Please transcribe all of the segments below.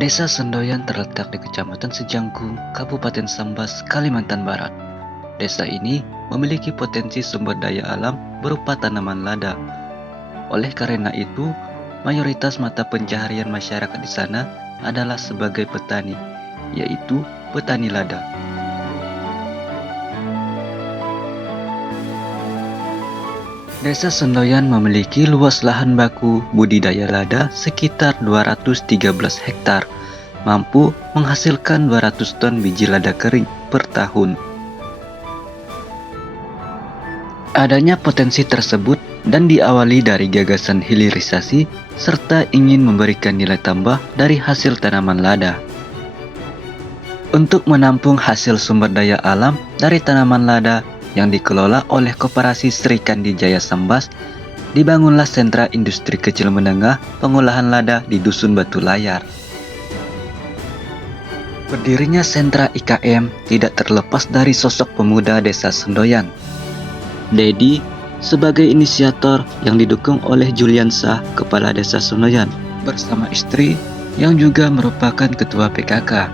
Desa Sendoyan terletak di Kecamatan Sejangkung, Kabupaten Sambas, Kalimantan Barat. Desa ini memiliki potensi sumber daya alam berupa tanaman lada. Oleh karena itu, mayoritas mata pencaharian masyarakat di sana adalah sebagai petani, yaitu petani lada. Desa Sendoyan memiliki luas lahan baku budidaya lada sekitar 213 hektar, mampu menghasilkan 200 ton biji lada kering per tahun. Adanya potensi tersebut dan diawali dari gagasan hilirisasi serta ingin memberikan nilai tambah dari hasil tanaman lada. Untuk menampung hasil sumber daya alam dari tanaman lada yang dikelola oleh Koperasi Sri Kandi Jaya Sambas, dibangunlah sentra industri kecil menengah pengolahan lada di Dusun Batu Layar. Berdirinya sentra IKM tidak terlepas dari sosok pemuda Desa Sendoyan, Dedi, sebagai inisiator yang didukung oleh Juliansah, Kepala Desa Sendoyan, bersama istri yang juga merupakan Ketua PKK.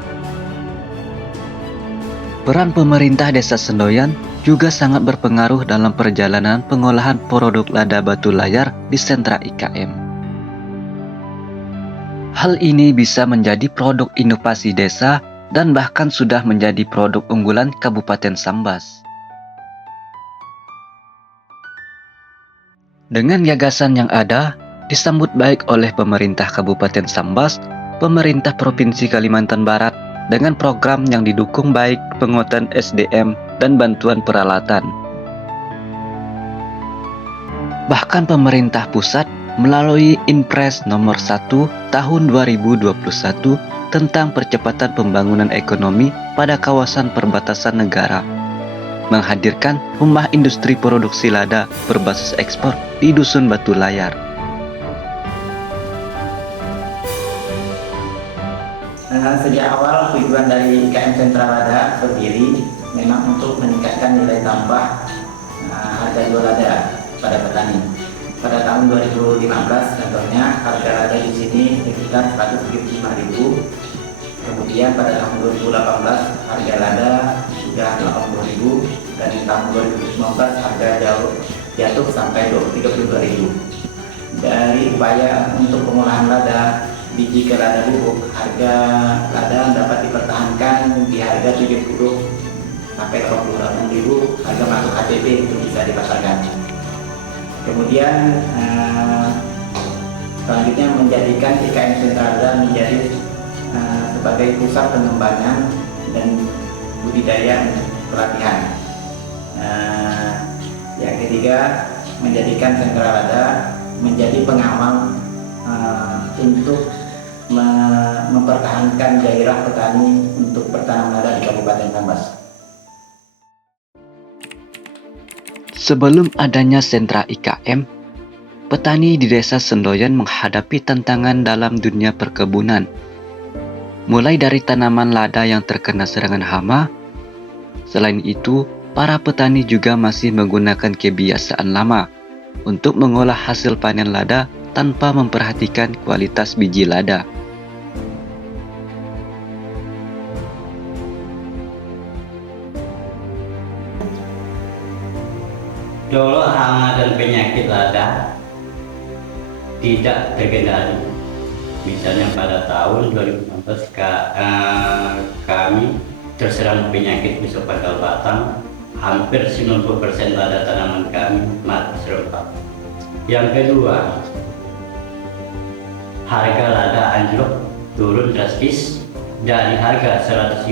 Peran pemerintah Desa Sendoyan juga sangat berpengaruh dalam perjalanan pengolahan produk lada Batu Layar di sentra IKM. Hal ini bisa menjadi produk inovasi desa dan bahkan sudah menjadi produk unggulan Kabupaten Sambas. Dengan gagasan yang ada, disambut baik oleh pemerintah Kabupaten Sambas, pemerintah Provinsi Kalimantan Barat, dengan program yang didukung baik penguatan SDM dan bantuan peralatan. Bahkan pemerintah pusat melalui Inpres nomor 1 tahun 2021 tentang percepatan pembangunan ekonomi pada kawasan perbatasan negara, menghadirkan rumah industri produksi lada berbasis ekspor di Dusun Batu Layar. Sejak awal tujuan dari IKM Sentra Lada berdiri memang untuk meningkatkan nilai tambah harga jual lada pada petani. Pada tahun 2015 contohnya harga lada di sini sekitar 175.000. Kemudian pada tahun 2018 harga lada sudah 80.000 dan di tahun 2019 harga jatuh sampai 32.000. Dari upaya untuk pengolahan lada biji ke lada bubuk, harga lada dapat dipertahankan di harga 70 sampai 86.000, harga masuk HTP itu bisa dipasarkan. Kemudian selanjutnya menjadikan IKM Sentra Lada menjadi sebagai pusat pengembangan dan budidaya pelatihan. Yang ketiga, menjadikan Sentra Lada menjadi pengawal untuk mempertahankan gairah petani untuk bertanam lada di Kabupaten Sambas. Sebelum adanya sentra IKM, petani di Desa Sendoyan menghadapi tantangan dalam dunia perkebunan, mulai dari tanaman lada yang terkena serangan hama. Selain itu, para petani juga masih menggunakan kebiasaan lama untuk mengolah hasil panen lada tanpa memperhatikan kualitas biji lada. Dulu hama dan penyakit lada tidak terkendali. Misalnya pada tahun 2016 kami terserang penyakit busuk pangkal batang, hampir 90% lada tanaman kami mati serempak. Yang kedua, harga lada anjlok turun drastis dari harga 105.000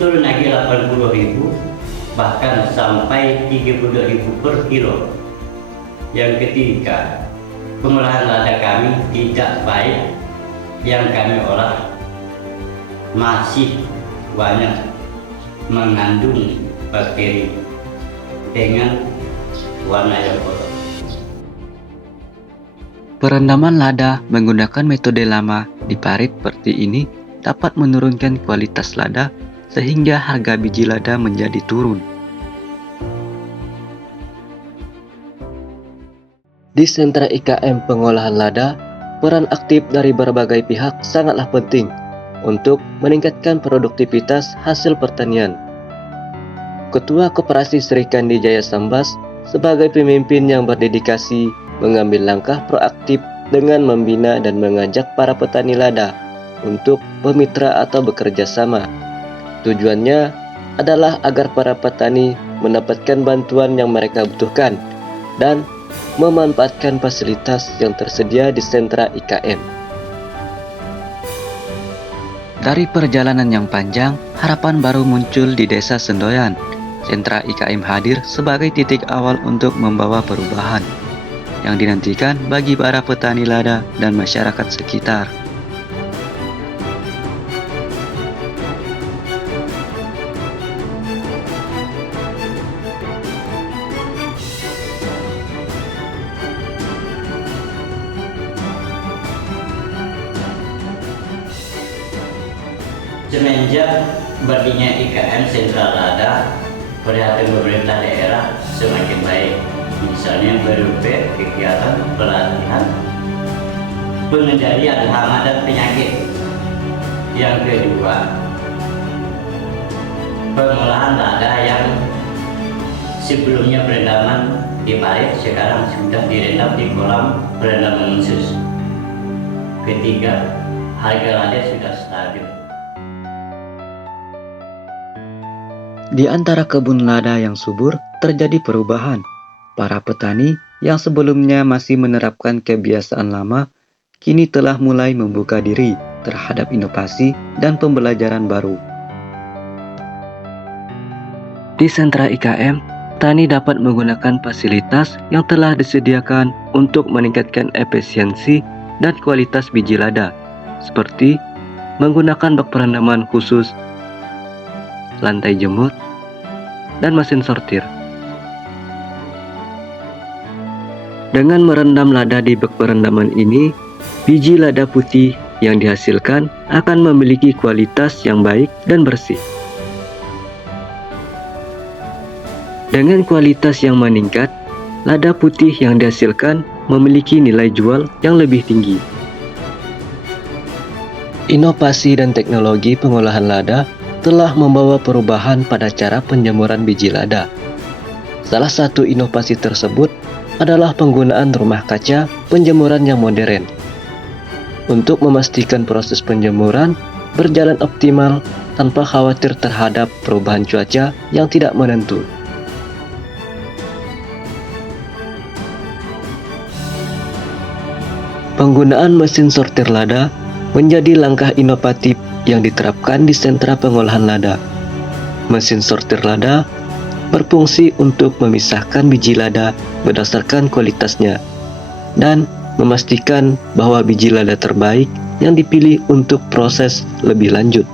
turun lagi 80.000, bahkan sampai 32.000 per kilo. Yang ketiga, pengolahan lada kami tidak baik, yang kami olah masih banyak mengandung bakteri dengan warna yang kotor. Perendaman lada menggunakan metode lama di parit seperti ini dapat menurunkan kualitas lada sehingga harga biji lada menjadi turun. Di sentra IKM pengolahan lada, peran aktif dari berbagai pihak sangatlah penting untuk meningkatkan produktivitas hasil pertanian. Ketua Koperasi Serikandi Jaya Sambas sebagai pemimpin yang berdedikasi mengambil langkah proaktif dengan membina dan mengajak para petani lada untuk bermitra atau bekerja sama. Tujuannya adalah agar para petani mendapatkan bantuan yang mereka butuhkan dan memanfaatkan fasilitas yang tersedia di sentra IKM. Dari perjalanan yang panjang, harapan baru muncul di Desa Sendoyan. Sentra IKM hadir sebagai titik awal untuk membawa perubahan yang dinantikan bagi para petani lada dan masyarakat sekitar. Semenjak berdirinya IKM Sentra Lada, perhatian pemerintah daerah semakin baik. Misalnya berupa kegiatan pelatihan pengendalian hama dan penyakit. Yang kedua, pengolahan lada yang sebelumnya perendaman di parit sekarang sudah direndam di kolam perendaman khusus. Ketiga, harga lada sudah stabil. Di antara kebun lada yang subur, terjadi perubahan. Para petani yang sebelumnya masih menerapkan kebiasaan lama, kini telah mulai membuka diri terhadap inovasi dan pembelajaran baru. Di sentra IKM, petani dapat menggunakan fasilitas yang telah disediakan untuk meningkatkan efisiensi dan kualitas biji lada, seperti menggunakan bak perendaman khusus, lantai jemur, dan mesin sortir. Dengan merendam lada di bak perendaman ini, biji lada putih yang dihasilkan akan memiliki kualitas yang baik dan bersih. Dengan kualitas yang meningkat, lada putih yang dihasilkan memiliki nilai jual yang lebih tinggi. Inovasi dan teknologi pengolahan lada telah membawa perubahan pada cara penjemuran biji lada. Salah satu inovasi tersebut adalah penggunaan rumah kaca penjemuran yang modern. Untuk memastikan proses penjemuran berjalan optimal tanpa khawatir terhadap perubahan cuaca yang tidak menentu. Penggunaan mesin sortir lada menjadi langkah inovatif yang diterapkan di sentra pengolahan lada. Mesin sortir lada berfungsi untuk memisahkan biji lada berdasarkan kualitasnya dan memastikan bahwa biji lada terbaik yang dipilih untuk proses lebih lanjut.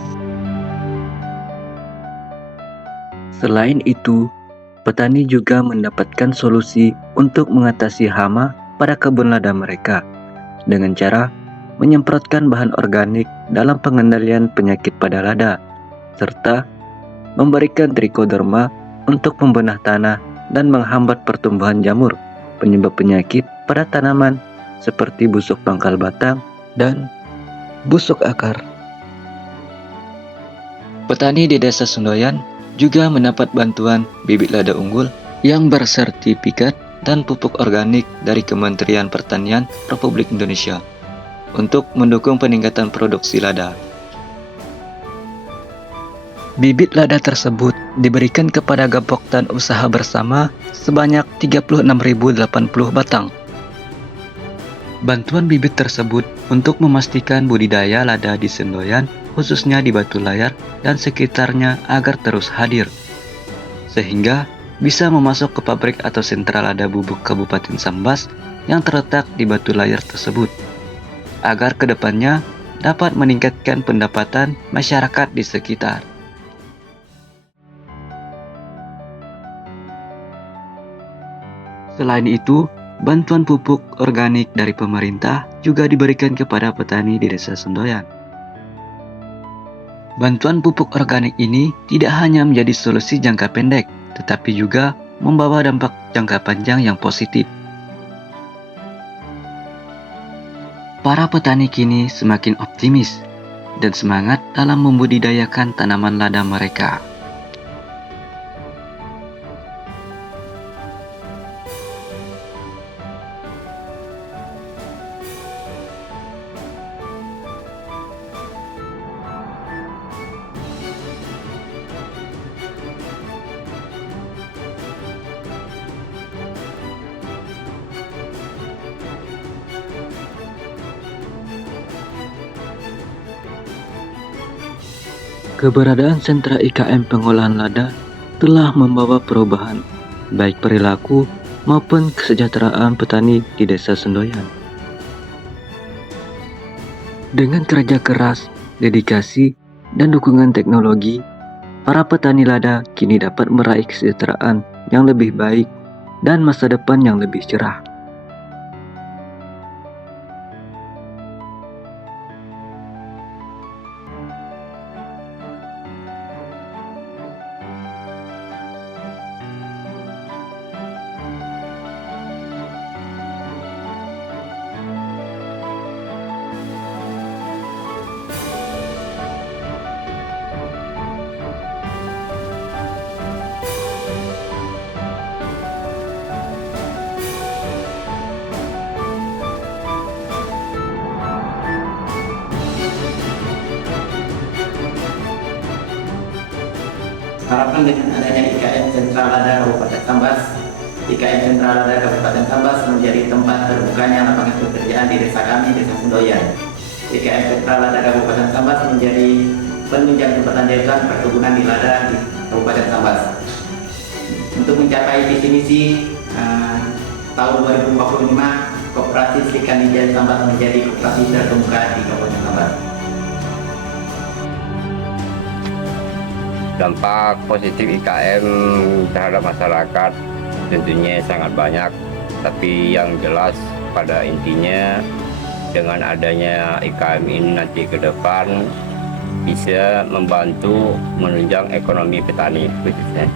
Selain itu, petani juga mendapatkan solusi untuk mengatasi hama pada kebun lada mereka dengan cara menyemprotkan bahan organik dalam pengendalian penyakit pada lada, serta memberikan trichoderma untuk membenah tanah dan menghambat pertumbuhan jamur penyebab penyakit pada tanaman seperti busuk pangkal batang dan busuk akar. Petani di Desa Sendoyan juga mendapat bantuan bibit lada unggul yang bersertifikat dan pupuk organik dari Kementerian Pertanian Republik Indonesia untuk mendukung peningkatan produksi lada. Bibit lada tersebut diberikan kepada Gapoktan Usaha Bersama sebanyak 36.080 batang. Bantuan bibit tersebut untuk memastikan budidaya lada di Sendoyan, khususnya di Batu Layar dan sekitarnya agar terus hadir, sehingga bisa memasok ke pabrik atau sentra lada bubuk Kabupaten Sambas yang terletak di Batu Layar tersebut, agar kedepannya dapat meningkatkan pendapatan masyarakat di sekitar. Selain itu, bantuan pupuk organik dari pemerintah juga diberikan kepada petani di Desa Sendoyan. Bantuan pupuk organik ini tidak hanya menjadi solusi jangka pendek, tetapi juga membawa dampak jangka panjang yang positif. Para petani kini semakin optimis dan semangat dalam membudidayakan tanaman lada mereka. Keberadaan sentra IKM pengolahan lada telah membawa perubahan, baik perilaku maupun kesejahteraan petani di Desa Sendoyan. Dengan kerja keras, dedikasi, dan dukungan teknologi, para petani lada kini dapat meraih kesejahteraan yang lebih baik dan masa depan yang lebih cerah. Harapan dengan adanya IKM Sentra Lada Kabupaten Sambas, IKM Sentra Lada Kabupaten Sambas menjadi tempat terbukanya lapangan pekerjaan di desa kami, Desa Sendoyan. IKM Sentra Lada Kabupaten Sambas menjadi penunjang keberlanjutan perkebunan di lada di Kabupaten Sambas. Untuk mencapai visi misi tahun 2045, Koperasi Serikandi Jaya Sambas menjadi koperasi terkemuka di Kabupaten Sambas. Dampak positif IKM terhadap masyarakat tentunya sangat banyak, tapi yang jelas pada intinya dengan adanya IKM ini nanti ke depan bisa membantu menunjang ekonomi petani khususnya.